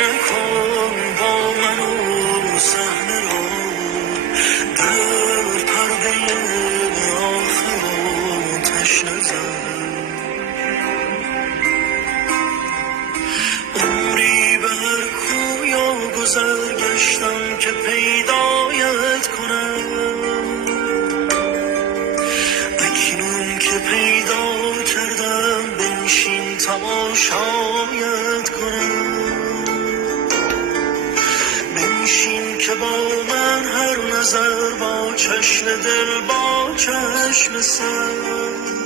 نکن با منو صحنه رو در پرده آخر آتش نزن. عمری بر کویا گذر گشتم که پیدایت کنم، اکنون که پیدا کردم بنشین تماشایت کنم. بنشین که با من هر نظر با چشم دل با چشم سر